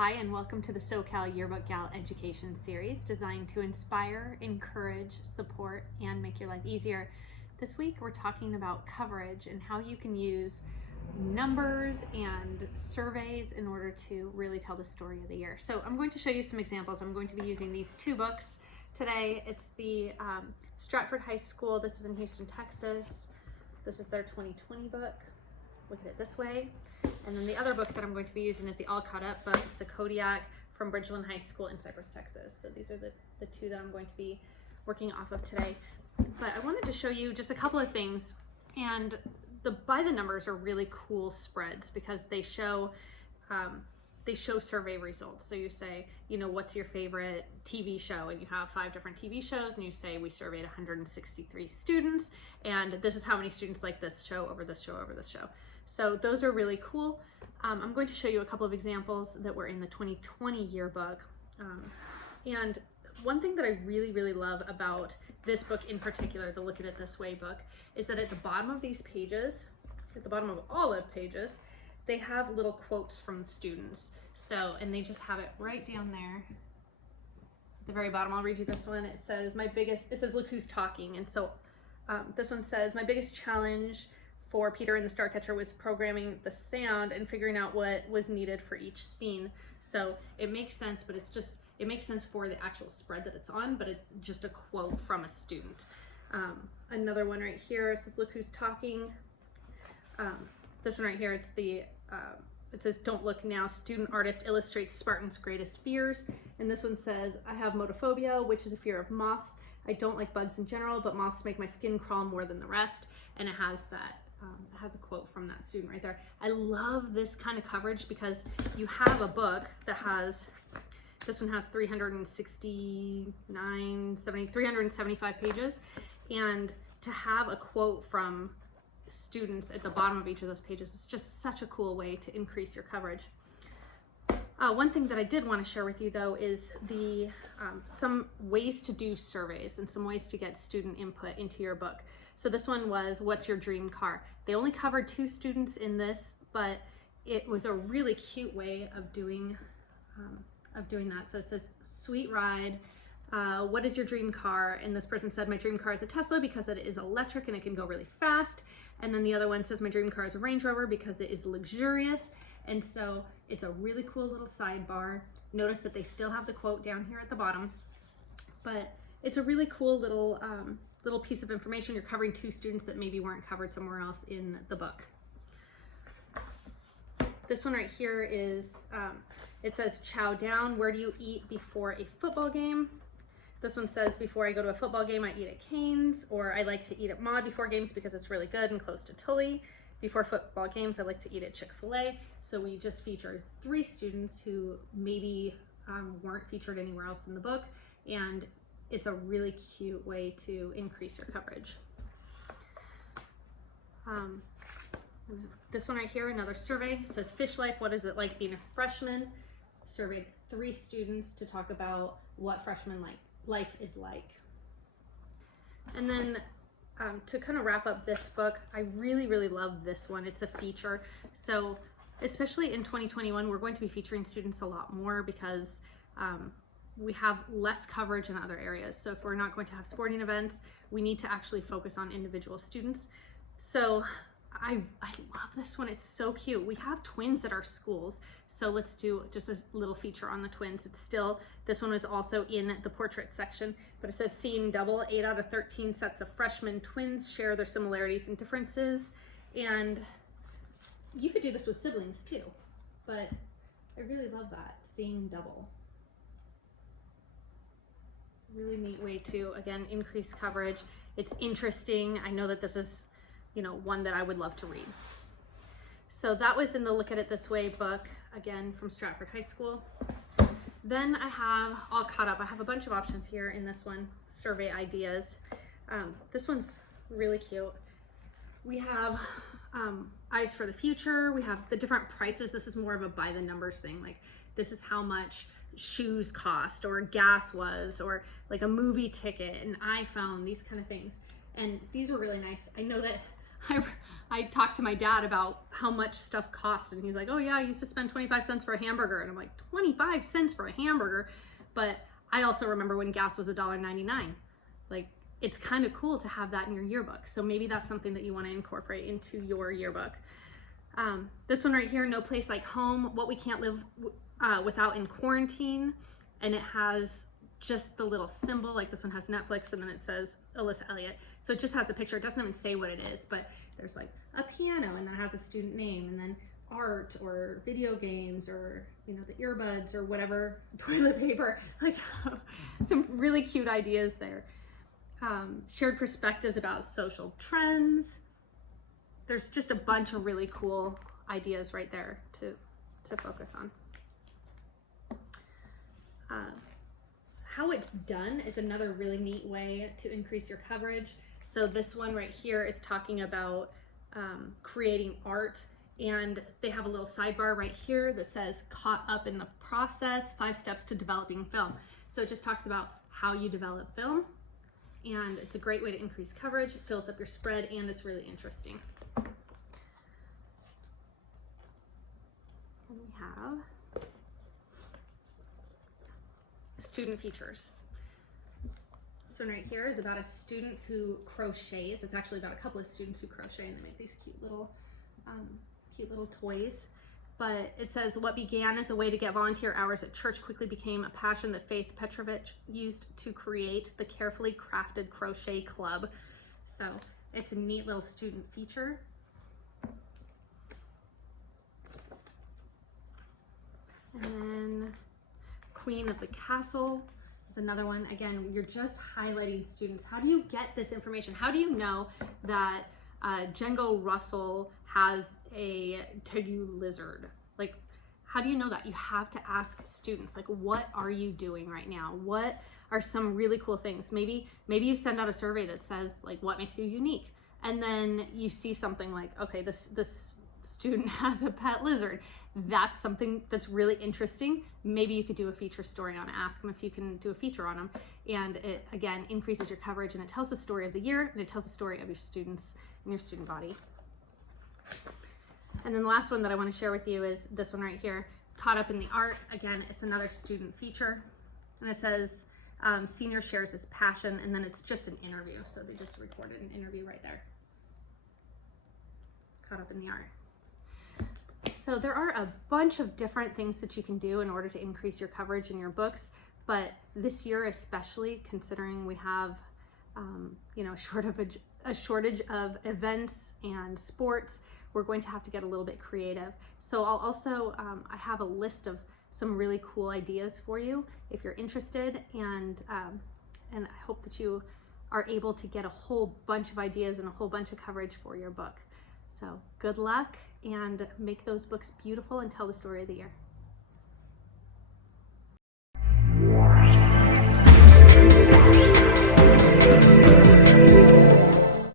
Hi, and welcome to the SoCal Yearbook Gal Education Series designed to inspire, encourage, support, and make your life easier. This week we're talking about coverage and how you can use numbers and surveys in order to really tell the story of the year. So I'm going to show you some examples. I'm going to be using these two books today. It's the Stratford High School. This is in Houston, Texas. This is their 2020 book. Look at it this way. And then the other book that I'm going to be using is the All Caught Up book. It's a Kodiak from Bridgeland High School in Cypress, Texas. So these are the two that I'm going to be working off of today. But I wanted to show you just a couple of things. And the by the numbers are really cool spreads because they show survey results. So you say, you know, what's your favorite TV show? And you have 5 different TV shows and you say, we surveyed 163 students and this is how many students like this show over this show over this show. So those are really cool. I'm going to show you a couple of examples that were in the 2020 yearbook. And one thing that I really love about this book in particular, the Look at It This Way book, is that at the bottom of these pages, at the bottom of all of pages, they have little quotes from students. So, and they just have it right down there at the very bottom. I'll read you this one. It says, look who's talking. And so this one says, my biggest challenge for Peter and the Starcatcher was programming the sound and figuring out what was needed for each scene. So it makes sense, but it makes sense for the actual spread that it's on, but it's just a quote from a student. Another one right here, it says, look who's talking. This one right here, it says, don't look now, student artist illustrates Spartan's greatest fears. And this one says, I have motophobia, which is a fear of moths. I don't like bugs in general, but moths make my skin crawl more than the rest. And it has that, it has a quote from that student right there. I love this kind of coverage because you have a book that has, this one has 375 pages. And to have a quote from students at the bottom of each of those pages is just such a cool way to increase your coverage. One thing that I did want to share with you though is some ways to do surveys and some ways to get student input into your book. So this one was, what's your dream car? They only covered 2 students in this, but it was a really cute way of doing that. So it says, sweet ride. What is your dream car? And this person said, my dream car is a Tesla because it is electric and it can go really fast. And then the other one says, my dream car is a Range Rover because it is luxurious. And so it's a really cool little sidebar. Notice that they still have the quote down here at the bottom, but it's a really cool little piece of information. You're covering 2 students that maybe weren't covered somewhere else in the book. This one right here is, it says, chow down. Where do you eat before a football game? This one says, before I go to a football game, I eat at Cane's, or I like to eat at Maud before games because it's really good and close to Tully. Before football games, I like to eat at Chick-fil-A. So we just featured 3 students who maybe weren't featured anywhere else in the book, and it's a really cute way to increase your coverage. This one right here, another survey. It says, Fish Life, what is it like being a freshman? Surveyed 3 students to talk about what freshman life is like. And then to kind of wrap up this book, I really love this one. It's a feature. So especially in 2021, we're going to be featuring students a lot more because we have less coverage in other areas. So if we're not going to have sporting events, we need to actually focus on individual students. So I love this one. It's so cute. We have twins at our schools. So let's do just a little feature on the twins. This one was also in the portrait section, but it says, seeing double, 8 out of 13 sets of freshman twins share their similarities and differences. And you could do this with siblings too, but I really love that, seeing double. It's a really neat way to, again, increase coverage. It's interesting. I know that this is, you know, one that I would love to read. So that was in the Look at It This Way book, again, from Stratford High School. Then I have All Caught Up. I have a bunch of options here in this one, survey ideas. This one's really cute. We have Eyes for the Future. We have the different prices. This is more of a by the numbers thing. Like, this is how much shoes cost, or gas was, or like a movie ticket, an iPhone, these kind of things. And these are really nice. I know that I talked to my dad about how much stuff cost, and he's like, oh yeah, I used to spend 25 cents for a hamburger. And I'm like, 25 cents for a hamburger? But I also remember when gas was $1.99. Like, it's kind of cool to have that in your yearbook. So maybe that's something that you want to incorporate into your yearbook. This one right here, No Place Like Home, What We Can't Live Without in Quarantine. And it has just the little symbol, like this one has Netflix, and then it says Alyssa Elliott. So it just has a picture. It doesn't even say what it is, but there's like a piano, and then it has a student name, and then art or video games, or, you know, the earbuds or whatever, toilet paper, like some really cute ideas there. Shared perspectives about social trends. There's just a bunch of really cool ideas right there to focus on. How it's done is another really neat way to increase your coverage. So this one right here is talking about creating art, and they have a little sidebar right here that says Caught Up in the Process, 5 Steps to Developing Film. So it just talks about how you develop film, and it's a great way to increase coverage. It fills up your spread, and it's really interesting. And we have student features. This one right here is about a student who crochets. It's actually about a couple of students who crochet, and they make these cute little toys. But it says, what began as a way to get volunteer hours at church quickly became a passion that Faith Petrovich used to create the carefully crafted crochet club. So it's a neat little student feature. And then Queen of the Castle is another one. Again, you're just highlighting students. How do you get this information? How do you know that Django Russell has a tegu lizard? Like, how do you know that? You have to ask students, like, what are you doing right now? What are some really cool things? Maybe you send out a survey that says, like, what makes you unique? And then you see something like, okay, this student has a pet lizard. That's something that's really interesting. Maybe you could do a feature story on it. Ask them if you can do a feature on them. And it, again, increases your coverage, and it tells the story of the year, and it tells the story of your students and your student body. And then the last one that I want to share with you is this one right here, Caught Up in the Art. Again, it's another student feature. And it says, senior shares his passion, and then it's just an interview. So they just recorded an interview right there. Caught Up in the Art. So there are a bunch of different things that you can do in order to increase your coverage in your books, but this year especially, considering we have you know, a shortage of events and sports, we're going to have to get a little bit creative. So I'll also, I have a list of some really cool ideas for you if you're interested, and I hope that you are able to get a whole bunch of ideas and a whole bunch of coverage for your book. So good luck, and make those books beautiful and tell the story of the year.